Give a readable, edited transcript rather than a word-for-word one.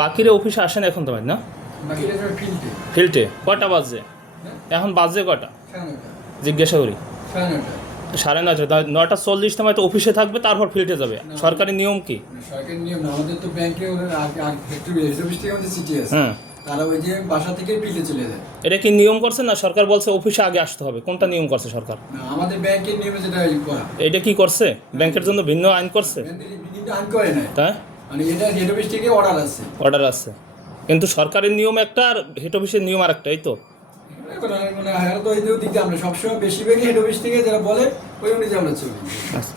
বাকিরে অফিসে আসেন এখন তোমার না? ফিল্ডে কটা বাজে এখন? বাজে কটা জিজ্ঞাসা করি? 9:30। 9:40 সময় তো অফিসে থাকবে, তারপর ফিল্ডে যাবে। সরকারি নিয়ম কি? সরকারি নিয়ম না, আমাদের তো ব্যাংকে সিটি আছে, তারা ওই যে বাসা থেকে ফিল্ডে চলে যায়। এটা কি নিয়ম করছে না সরকার বলছে অফিসে আগে আসতে হবে? কোনটা নিয়ম করছে সরকার? না, আমাদের ব্যাংকের নিয়মে যেটা করা। এটা কি করছে? ব্যাংকের জন্য ভিন্ন আইন করছে? আইন করে না, তাই মানে এটা হেড অফিস থেকে অর্ডার আছে। অর্ডার আছে, কিন্তু সরকারের নিয়ম একটা আর হেড অফিসের নিয়ম আর একটা, এই তো। মানে তো এই দিক দিয়ে আমরা সবসময় বেশিরভাগই হেড অফিস থেকে যারা বলে ওই অনুযায়ী আমরা চলি। আচ্ছা।